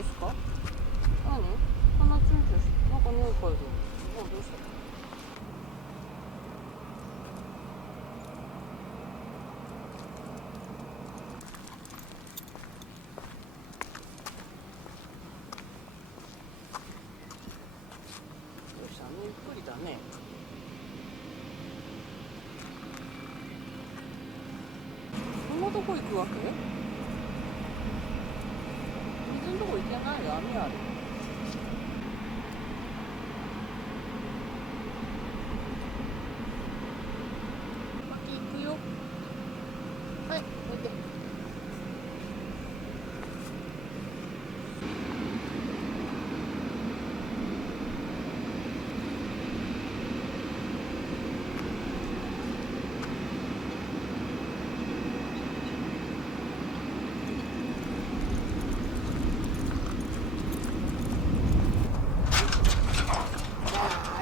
ですか？何？こんなチュンチュンし、なんか匂い嗅いでる。どうした？どうしたの？ゆっくりだね。こんなとこ行くわけ？水のとこ行けないよ、網ある。マキ行くよ。はい、おいで。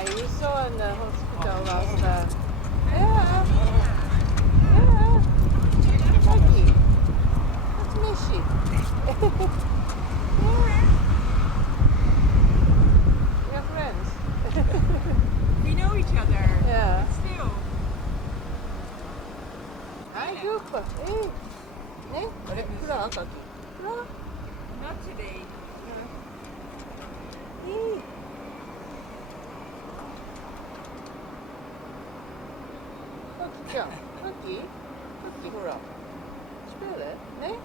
I saw in the hospital last time. Yeah. Yeah. Maggie. That's Mishi. Yeah. We're friends. We know each other. Yeah. Still. Hi, Luca. Hey. ね、あれ、フラ赤木。フラ Not today. いい。カキちゃん。カキほら。Spelen? Nee?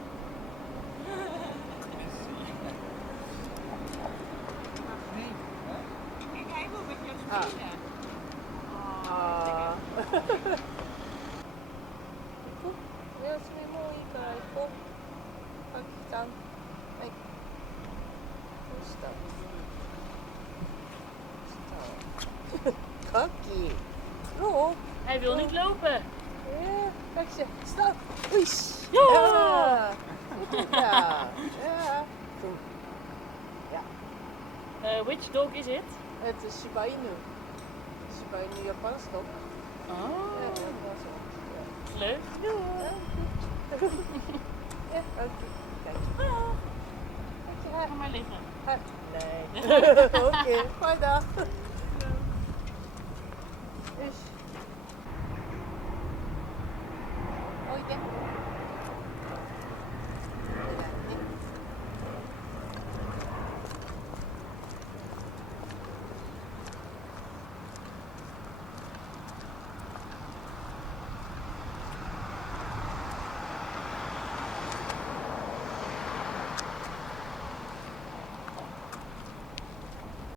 Kijk, hij wil met jou Ah. spelen. Ah. お休みもういいから行こう。カキちゃん。はい。どうした？カキ。どう？ Hij wil niet lopen. Ja, kijk ze. Stop. Oei. Ja. Goed gedaan. Ja. Goed. Ja. Which dog is it? Het is Shiba Inu. Shiba Inu Japans toch? Ja, Oh, dat was het. leuk. Ja, goed. Ja, oké. Kijk. Kijk je haar. Ga maar liggen. Nee. Oké, fijne dag. Is. Oh, ik denk.